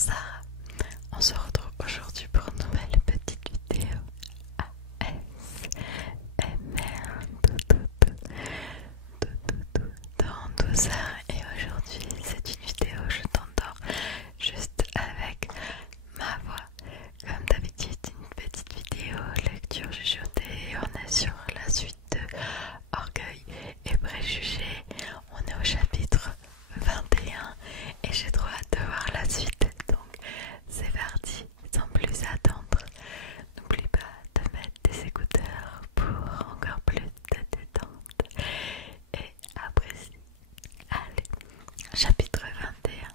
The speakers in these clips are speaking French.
Sarah. On se retrouve aujourd'hui pour une nouvelle petite vidéo ASMR dans 12 heures. Et aujourd'hui c'est une vidéo où je t'endors juste avec ma voix. Comme d'habitude, une petite vidéo lecture chuchotée. On est sur la suite de Orgueil et Préjugés. On est au chapitre 21 et j'ai trop hâte de voir la suite. Donc c'est parti, sans plus attendre. N'oublie pas de mettre tes écouteurs pour encore plus de détente. Et apprécie. Allez, chapitre 21.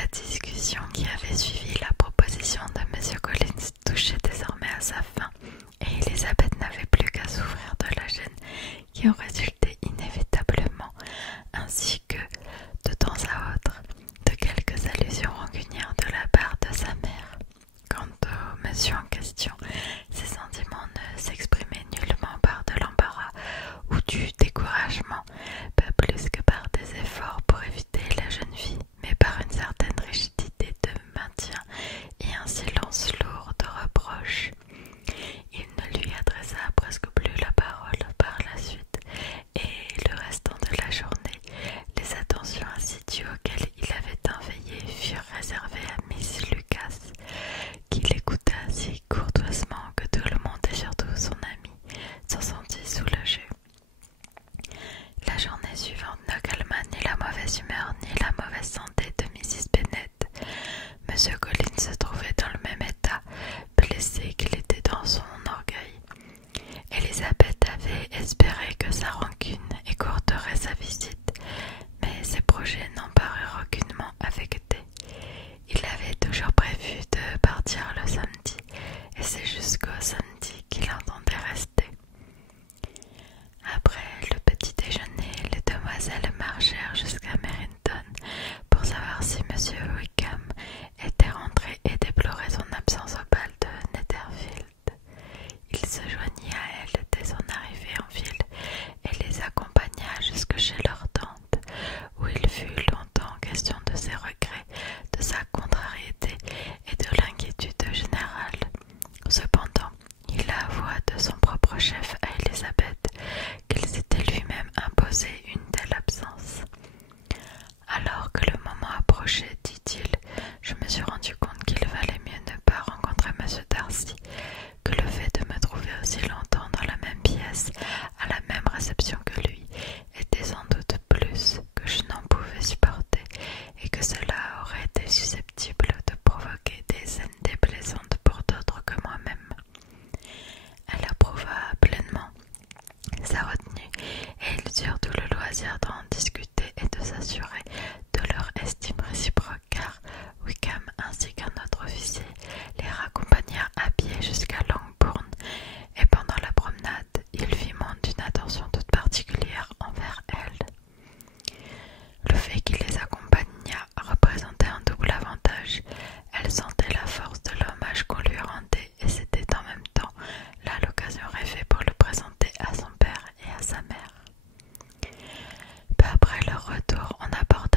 La discussion qui avait suivi la proposition de M. Collins touchait désormais à sa fin, et Elisabeth n'avait plus qu'à souffrir de la gêne qui en résultait inévitablement, ainsi que, de temps à autre, de quelques allusions rancunières de la part de sa mère. Quant au monsieur en question, ses sentiments ne s'exprimaient nullement par de l'embarras ou du découragement, pas plus que par des efforts pour éviter la jeune fille, mais par une certaine rigidité de maintien et un silence lourd de reproches. Il ne lui adressa presque plus la parole par la suite, et le restant de la journée, les attentions assidues auxquelles il avait tant veillé furent réservées à Miss Lucas, qui l'écouta si courtoisement que tout le monde et surtout son ami s'en sentit soulagé. La journée suivante ne calma ni la mauvaise humeur ni la mauvaise santé de Mrs. Bennet. M. Collins se trouvait dans le même état, blessé qu'il était dans son orgueil. Elisabeth avait espéré que sa rancune écourterait sa visite, mais ses projets n'en parurent aucunement affectés. Il avait toujours prévu de partir le samedi, et c'est jusqu'au samedi qu'il entendait rester. Après le petit déjeuner, les demoiselles marchèrent jusqu'à Merrington pour savoir si M. Wickham était rentré et déplorait son absence au bal de Netherfield. Il se joignit à elles dès son arrivée en ville et les accompagna jusque chez leur tante, où il fut longtemps question de ses regrets, de sa contrariété et de l'inquiétude générale. Cependant, il avoua de son propre chef à Elisabeth qu'il s'était lui-même imposé une telle absence. Alors que le moment approchait, dit-il, je me suis rendu compte qu'il valait mieux ne pas rencontrer M. Darcy que le fait de me trouver aussi longtemps dans la même pièce, à la même réception que lui, était sans doute plus que je n'en pouvais supporter, et que cela aurait été susceptible de provoquer des scènes déplaisantes pour d'autres que moi-même. Elle approuva pleinement sa retenue, et ils eurent tout le loisir d'en discuter et de s'assurer de leur estime réciproque, car Wickham ainsi qu'un autre officier les raccompagnèrent à pied jusqu'à Longbourn, et pendant la promenade, il fit montre d'une attention toute particulière envers elle. Le fait qu'il les accompagnât représentait un double avantage. Elle sentait la force de l'hommage qu'on lui rendait, et c'était en même temps là l'occasion rêvée pour le présenter à son père et à sa mère. Peu après leur retour, on apporta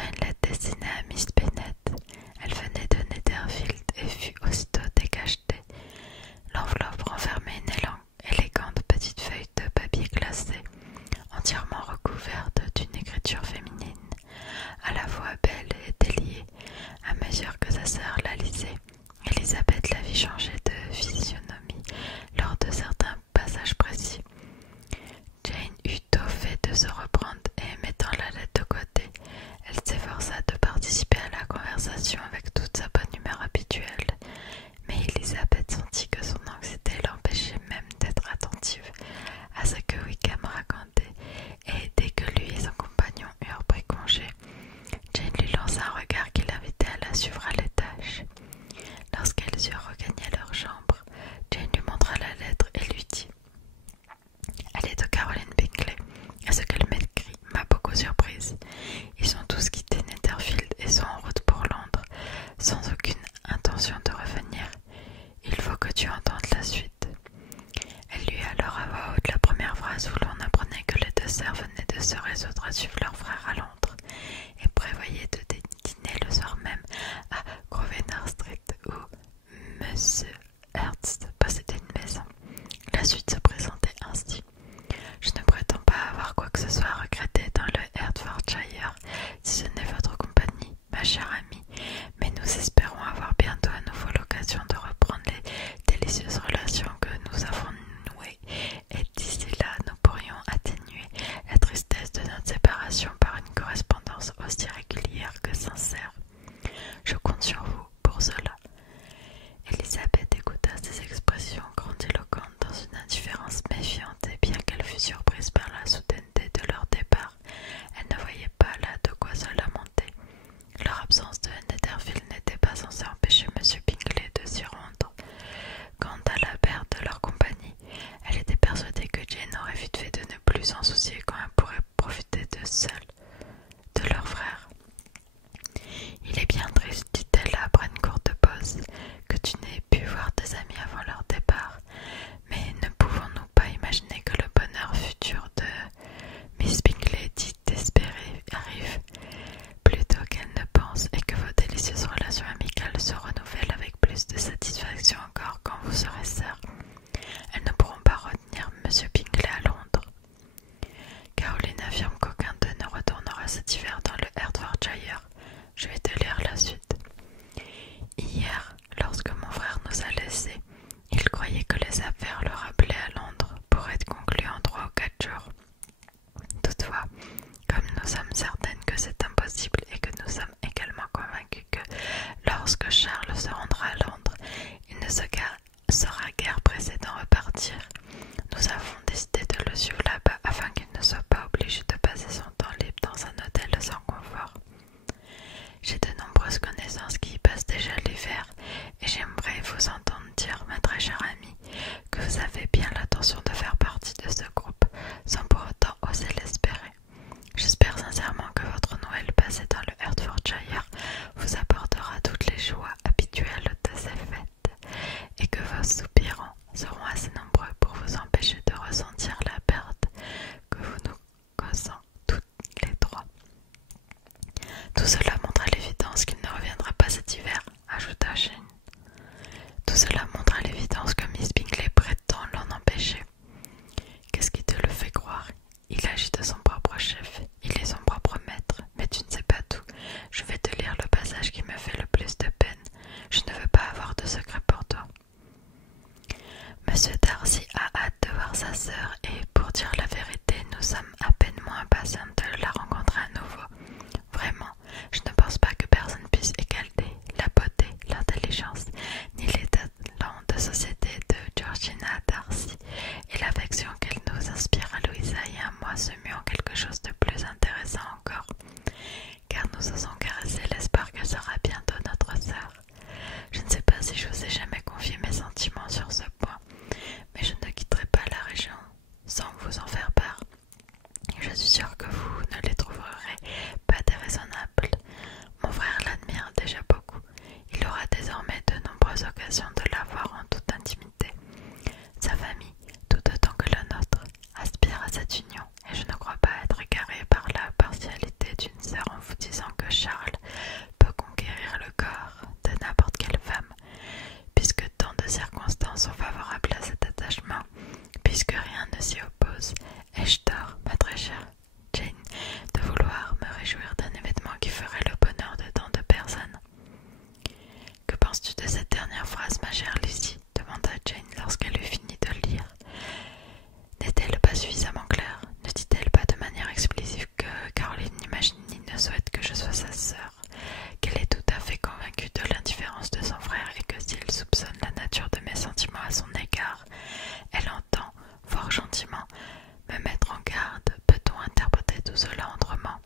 cela autrement?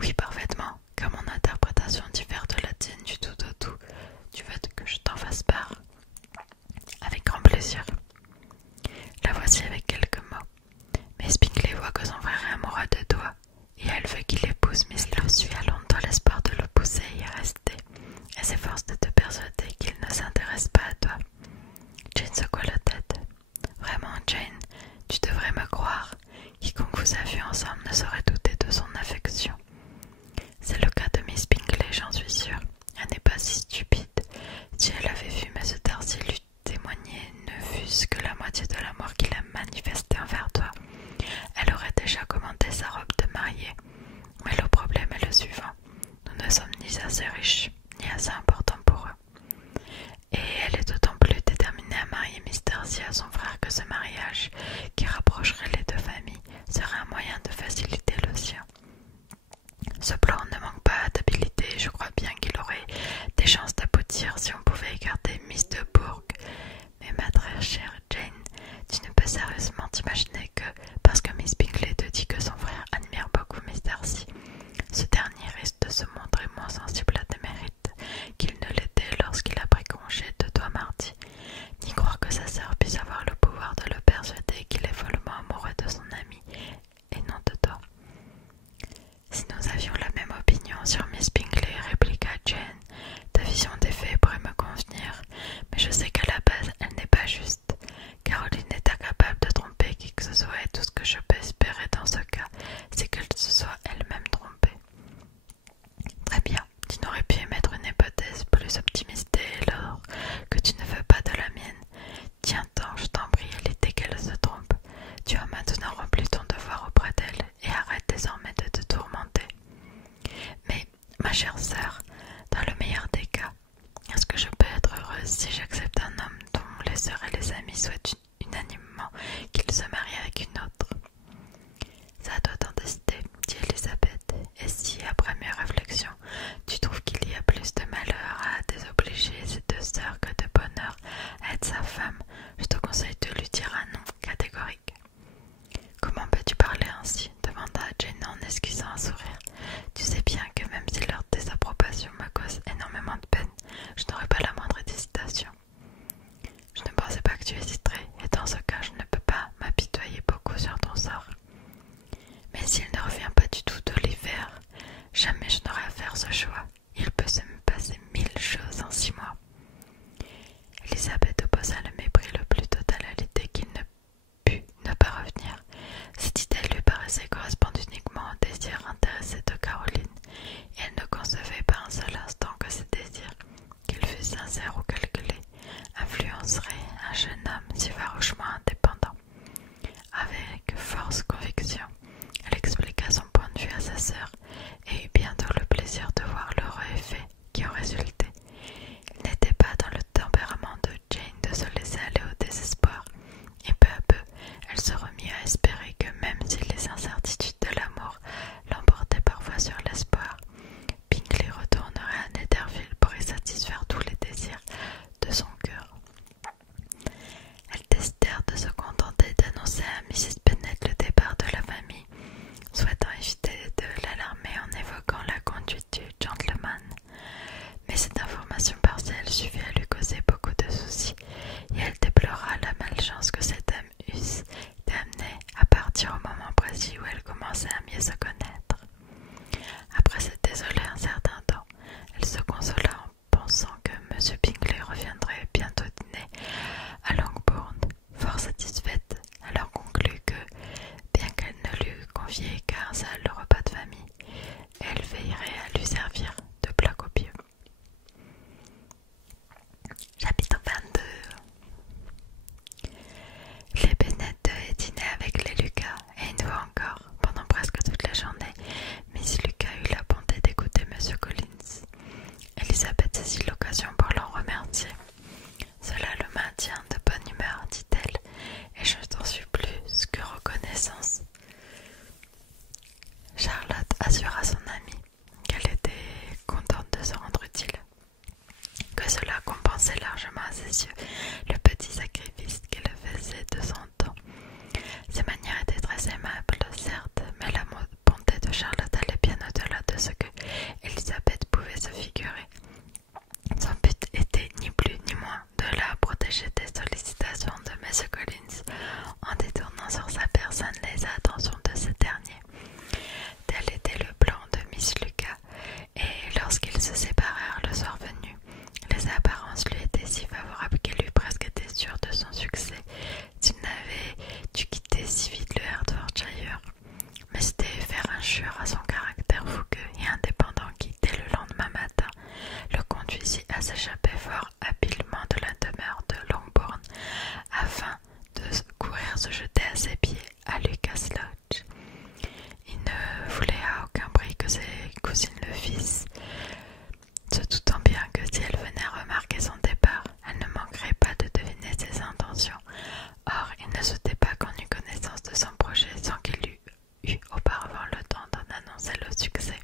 Oui, parfaitement, car mon interprétation diffère de la tienne du tout au tout. Tu veux que je t'en fasse part? Avec grand plaisir. La voici avec quelques mots. Miss Bingley voit que son frère est amoureux de toi, et elle veut qu'il épouse Miss Lucy. À longtemps l'espoir de le pousser y est resté, et s'efforce de te persuader qu'il ne s'intéresse pas à toi. Jane secoua la tête. Vraiment, Jane, tu devrais me croire. Quiconque vous a vu ensemble ne saurait douter de son affection. C'est le cas de Miss Bingley, j'en suis sûre. Elle n'est pas si stupide. Si elle avait vu M. Darcy lui témoigner ne fût-ce que la moitié de l'amour qu'il a manifesté envers toi, elle aurait déjà commandé sa robe de mariée. Mais le problème est le suivant. Nous ne sommes ni assez riches, ni assez importants pour eux. Et elle est d'autant plus déterminée à marier Miss Darcy à son frère que ce mariage, qui rapprocherait les deux familles, serait un moyen de faciliter le sien. Ce plan ne manque pas d'habileté et je crois bien qu'il aurait des chances d'aboutir si on pouvait écarter Miss de Bourgh. Mais ma très chère Jane, tu ne peux sérieusement t'imaginer que, parce que Miss Bingley te dit que son frère admire beaucoup Miss Darcy, ce dernier risque de se montrer moins sensible à tes mérites qu'il ne l'était lorsqu'il a pris congé de toi mardi, ni croire que sa sœur puisse avoir le pouvoir de le persuader qu'il est follement amoureux de son ami et non de toi. Si nous avions la même opinion sur Miss Bingley, répliqua Jane, ta vision des faits pourrait me convenir, mais je sais qu'à la base elle n'est pas juste. Caroline est incapable de tromper qui que ce soit et tout ce que je peux espérer dans ce cas, c'est qu'elle se soit elle-même trompée. Très bien, tu n'aurais pu émettre une hypothèse plus optimiste dès lors que tu ne veux pas de la mienne. Tiens-t'en, je t'en prie, à l'idée qu'elle se trompe. Tu as maintenant rempli ton devoir auprès d'elle et arrête désormais de te tourmenter. Mais, ma chère sœur, dans le meilleur des cas, est-ce que je peux être heureuse si j'accepte un homme dont les sœurs et les amis souhaitent unanimement qu'il se marie avec une autre? Ça doit t'en décider, dit Elisabeth, et si, après mes réflexions, tu trouves qu'il y a plus de malheur à désobliger ses deux sœurs que de bonheur à être sa femme, je te conseille de lui dire un non catégorique. Comment peux-tu parler ainsi? Demanda Jane en esquissant un sourire. Tu sais bien que même si leur désapprobation me cause énormément de peine, je n'aurai pas la moindre hésitation. Je ne pensais pas que tu hésiterais, et dans ce cas je ne peux pas m'apitoyer beaucoup sur ton sort. Mais s'il ne revient pas du tout de l'hiver, jamais je n'aurai à faire ce choix. Il peut se me passer 1000 choses en 6 mois. Elisabeth opposa le mépris le plus total à l'idée qu'il ne put ne pas revenir. Cette idée lui paraissait correspondre uniquement au désir intéressé de Caroline, et elle ne concevait pas un seul instant que ce désir, qu'il fût sincère ou calculé, influencerait un jeune homme si farouchement indépendant. Avec force conviction, elle expliqua son point de vue à sa sœur et eut bientôt le plaisir de voir l'heureux effet qui en résultait. Il n'était pas dans le tempérament de Jane de se laisser aller au désespoir, et peu à peu, elle se remit à espérer que même si les incertitudes de l'amour l'emportaient parfois sur l'espoir, Bingley retournerait à Netherfield pour y satisfaire tous les désirs de son cœur. Elles décidèrent de se contenter d'annoncer à Mrs. Bennet le départ de la famille, souhaitant éviter de l'alarmer en évoquant la conduite du gentleman. Mais cette information partielle suffit à lui causer beaucoup de soucis, et elle déplora la malchance que cette dame eusse été amenée à partir au moment précis où elle commençait à mieux se connaître. Après s'être désolée un certain temps, elle se consola en pensant que M. Bingley reviendrait bientôt dîner à Longbourn. Fort satisfaite, elle en conclut que, bien qu'elle ne lui conviait qu'un seul repas de famille, elle veillerait à lui servir de plat copieux. Chapitre 22. Les Bennet dînaient avec les Lucas, et une fois encore, pendant presque toute la journée, Miss Lucas eut la bonté d'écouter M. Collins. Elisabeth saisit l'occasion pour l'en remercier. Cela le maintient de bonne humeur, dit-elle, et je t'en suis plus que reconnaissance. Charlotte assura son amie qu'elle était contente de se rendre utile, que cela compensait largement à ses yeux le petit sacrifice qu'elle faisait de son temps. Ses manières étaient très aimables, certes, mais la Grace Lodge. Il ne voulait à aucun prix que ses cousines le fissent, se doutant bien que si elle venait remarquer son départ, elle ne manquerait pas de deviner ses intentions. Or, il ne souhaitait pas qu'on eût connaissance de son projet sans qu'il eût eu auparavant le temps d'en annoncer le succès.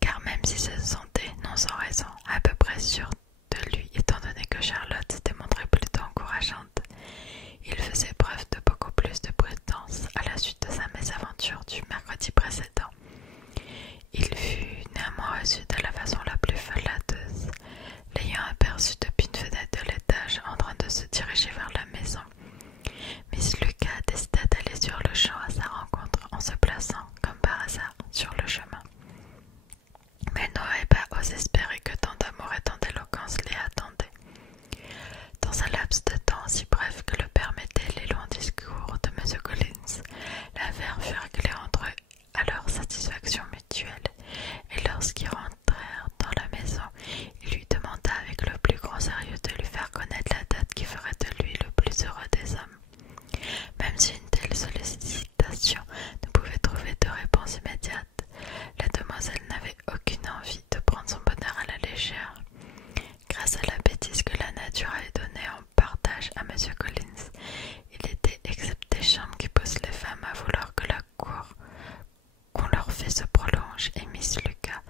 Car même s'il se sentait, non sans raison, à peu près sûr de lui, étant donné que Charlotte s'était montrée plutôt encourageante, il faisait preuve de beaucoup plus de prudence à la suite de sa mésaventure du mercredi précédent. Il fut néanmoins reçu de la façon la plus flatteuse, l'ayant aperçu depuis une fenêtre de l'étage en train de se diriger vers la maison. Miss Lucas décida d'aller sur le champ à sa rencontre en se plaçant, comme par hasard, sur le chemin. Mais elle n'aurait pas osé espérer que tant d'amour et tant d'éloquence l'y attendaient. Dans un laps de temps si bref que le permettaient les longs discours de M. Collins, l'affaire fut réglée entre eux à leur satisfaction mutuelle, et lorsqu'ils rentrèrent dans la maison, il lui demanda avec le plus grand sérieux de lui faire connaître la date qui ferait de lui le plus heureux des hommes. Même si une telle sollicitation ne pouvait trouver de réponse immédiate, la demoiselle n'avait aucune envie de prendre son bonheur à la légère. Grâce à la bêtise que la nature avait donnée en partage à M. Collins, il était, excepté des chambres qui poussent les femmes à vouloir que la cour qu'on leur fait se prolonge, et Miss Lucas,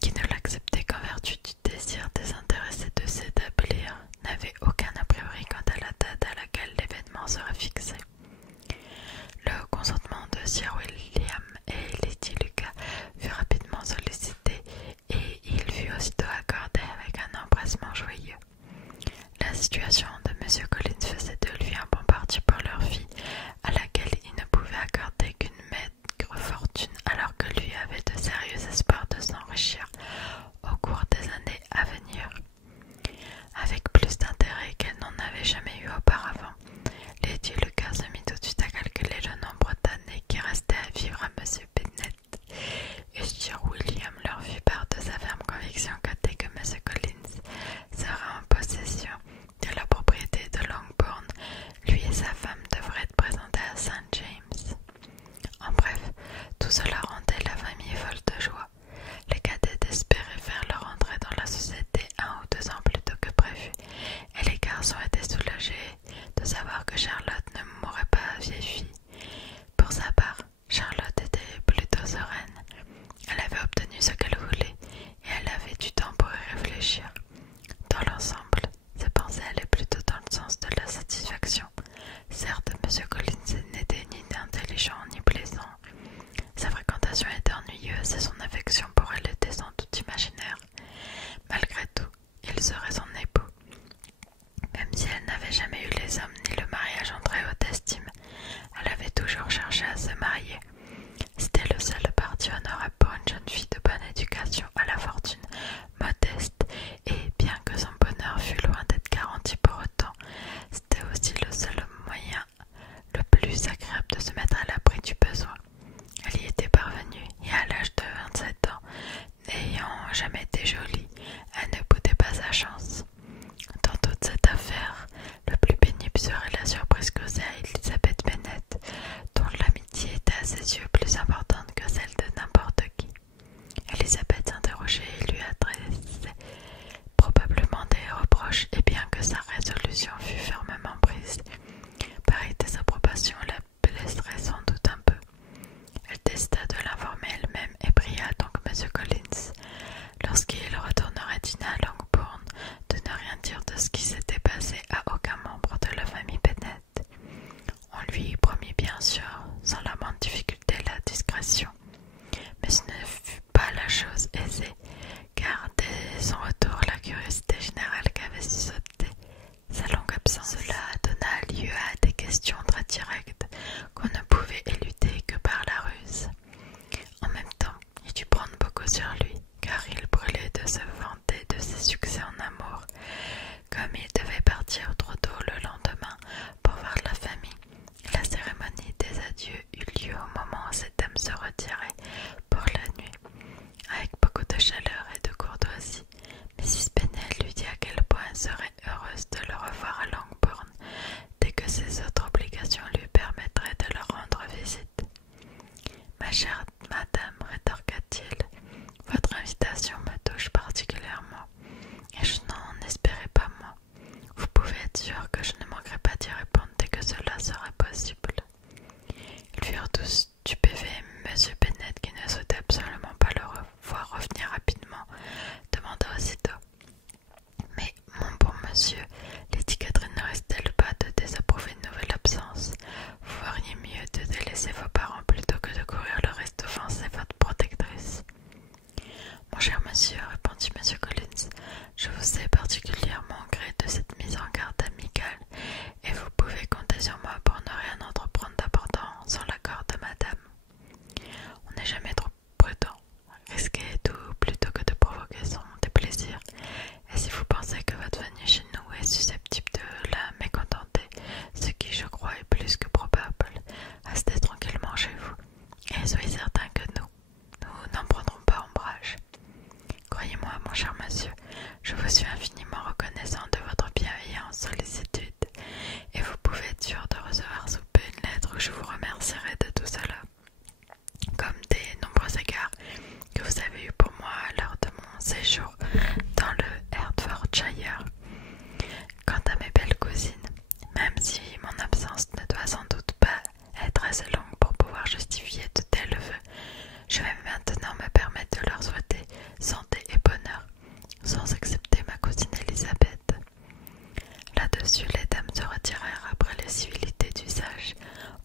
qui ne l'acceptait qu'en vertu du désir désintéressé de s'établir, n'avait aucun a priori quant à la date à laquelle l'événement serait fixé. Le consentement de Sir William et Lady Lucas fut rapidement sollicité, et il fut aussitôt accordé avec un empressement joyeux. La situation de M. Collins faisait de lui un bon parti pour leur fille, à laquelle il ne pouvait accorder qu'une maigre fortune, alors que lui avait de sérieux espoirs de s'enrichir au cours des années à venir. Avec plus d'intérêt qu'elle n'en avait jamais eu auparavant, Lady Lucas se mit tout de suite à calculer le nombre d'années qui restaient à vivre à M. Bennet, et Sir William leur fit part de sa ferme conviction que dès que M. Collins serait en possession de la propriété de Longbourn, lui et sa femme devraient être présentés à St. James. En bref, tout cela rendait la famille folle de joie. Les cadets espéraient faire leur entrée dans la société 1 ou 2 ans plus tôt que prévu, et les garçons étaient soulagés de savoir que Charlotte ne mourrait pas vieille fille. Pour sa part, Charlotte était plutôt sereine. Elle avait obtenu ce qu'elle voulait, et elle avait du temps pour y réfléchir. Dans l'ensemble, ses pensées allaient plutôt dans le sens de la satisfaction. Certes, M. Collins n'était ni intelligent ni plaisant. Sa fréquentation était ennuyeuse et son affection pour elle était sans doute imaginaire. Malgré tout, il serait son époux. Même si elle n'avait jamais eu les hommes ni le mariage en très haute estime, elle avait toujours cherché à se marier. C'était le seul parti honorable pour une jeune fille de bonne éducation à la fortune modeste, et bien que son bonheur fût loin d'être garanti pour autant, c'était aussi le seul moyen le plus agréable de se mettre à l'abri du besoin. Elle y était parvenue, et à l'âge de 27 ans, n'ayant jamais été jolie, elle ne boudait pas sa chance. Dans toute cette affaire, le plus pénible serait la surprise causée à Elizabeth Bennet, dont l'amitié était à ses yeux plus importante que celle de n'importe qui. Elizabeth s'interrogeait et lui adressait probablement des reproches, et bien que sa résolution fût fermement prise, pareille désapprobation la blesserait sans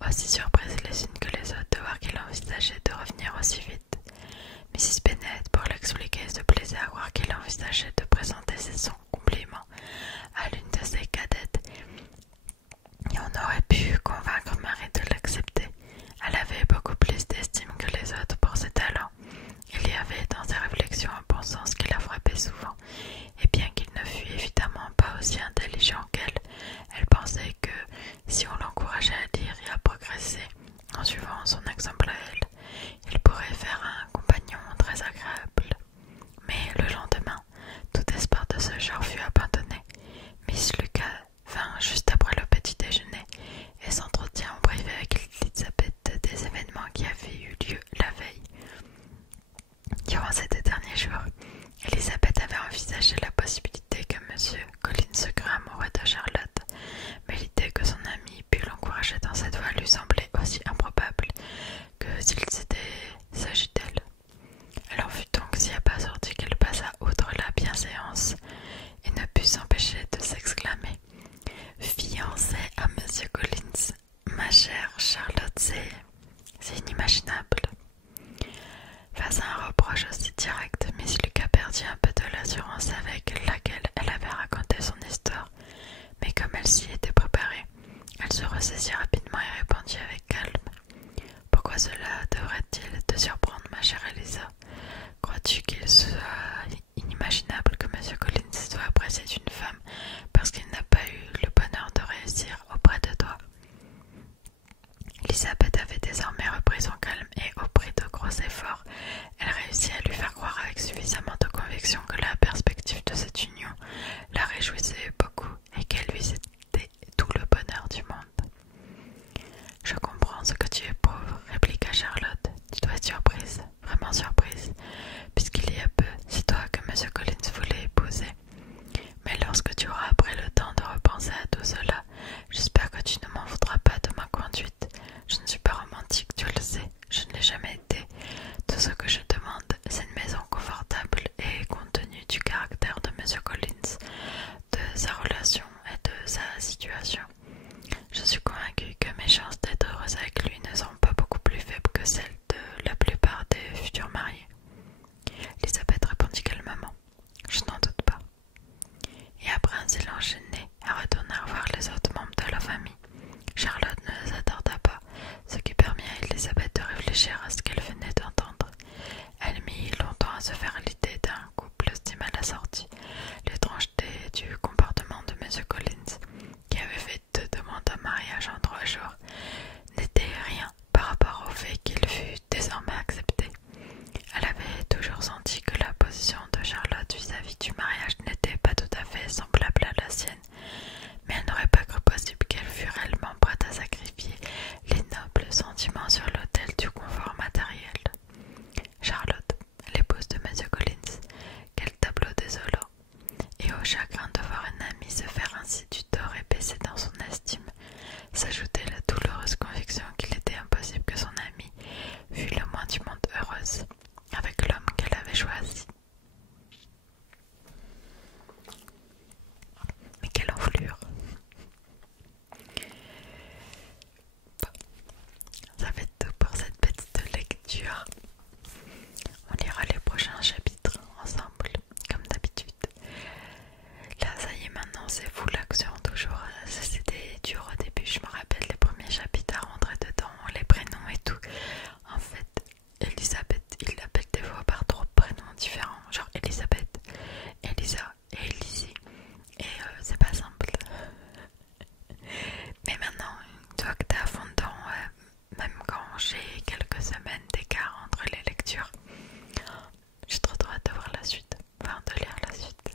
aussi surprises les unes que les autres de voir qu'il envisageait de revenir aussi vite. Mrs. Bennet, pour l'expliquer, se plaisait à croire qu'il envisageait de présenter son compliment à l'une de ses cadettes, et on aurait pu convaincre Marie de l'accepter. Elle avait beaucoup plus d'estime que les autres pour ses talents. Il y avait dans ses réflexions un bon sens qui la frappait souvent, et bien qu'il ne fût évidemment pas aussi intelligent qu'elle, elle pensait que si on l'encourageait à lire et à progresser en suivant son exemple à elle, il pourrait faire un compagnon très agréable. Mais le lendemain, tout espoir de ce genre fut abandonné. Miss Lucas vint juste après le petit déjeuner et s'entretint en privé avec Elisabeth des événements qui avaient eu lieu la veille. Durant ces 2 derniers jours, Elisabeth avait envisagé la possibilité que M. Collins se crût amoureux de Charlotte, mais l'idée que son ami pût l'encourager dans cette voie lui semblait aussi improbable que s'il s'était s'agit d'elle. Elle en fut donc si abasourdie qu'elle passa outre la bienséance et ne put s'empêcher de s'exclamer « Fiancée à M. Collins, ma chère Charlotte, c'est inimaginable. » Face à un reproche aussi direct, Miss Lucas perdit un peu de l'assurance avec laquelle elle avait raconté son histoire, mais comme elle s'y était préparée, elle se ressaisit rapidement et répondit avec calme. « Pourquoi cela devrait-il te surprendre, ma chère Elisa? Crois-tu qu'il soit inimaginable que M. Collins soit apprécié d'une femme parce qu'il n'a pas eu le bonheur de réussir auprès de toi ?» Elisabeth avait désormais repris son calme et, au prix de gros efforts, elle réussit à lui faire croire avec suffisamment de conviction que la perspective de cette union la réjouissait beaucoup et qu'elle lui était tout le bonheur du monde. « Je comprends ce que tu éprouves, répliqua Charlotte. Tu dois être surprise, vraiment surprise, puisqu'il y a peu, c'est toi que M. Collins voulait épouser. Mais lorsque tu auras pris le temps de repenser à tout cela, j'espère que tu ne m'en voudras pas de ma conduite. Je ne suis pas romantique, tu le sais, je ne l'ai jamais été. Tout ce que je demande, c'est une maison confortable et compte tenu du caractère de M. Collins, de sa relation et de sa situation. Je suis convaincue que mes chances d'être heureuse avec lui ne sont pas beaucoup plus faibles que celles de la plupart des futurs mariés. » Elisabeth répondit calmement. « Je n'en doute pas. » Et après un silence gêné, elle retourna voir les autres membres de la famille. Charlotte ne les attarda pas, ce qui permit à Elisabeth de réfléchir à ce qu'elle venait d'entendre. Elle mit longtemps à se faire l'idée d'un couple si mal assorti. L'étrangeté du comportement de M. Collins, qui avait fait 2 demandes en mariage en 3 jours, n'était rien par rapport au fait qu'il fût désormais accepté. Elle avait toujours senti que la position de Charlotte vis-à-vis du mariage n'était pas tout à fait semblable à la sienne, mais elle n'aurait pas cru possible qu'elle fût réellement prête à sacrifier les nobles sentiments sur l'autel du confort matériel. Charlotte, l'épouse de M. Collins, quel tableau désolant, et au chagrin de voir une amie se faire ainsi du tort et baisser dans son estime, s'ajoutait la douloureuse conviction qu'il était impossible que son amie fût le moins du monde heureuse avec l'homme qu'elle avait choisi. Mais quelle enflure! Bon, ça fait tout pour cette petite lecture. On lira les prochains chapitres ensemble, comme d'habitude. Là, ça y est, maintenant c'est full action toujours. Ça, c'était dur au début, je me rappelle les premiers chapitres à rentrer dedans, les prénoms et tout. En fait, Elisabeth, il l'appelle des fois par 3 prénoms différents, genre Elisabeth, Elisa et Elise. Et c'est pas simple. Mais maintenant, une fois que t'es à fond dedans, même quand j'ai quelques semaines d'écart entre les lectures, j'ai trop hâte de voir la suite, enfin de lire la suite.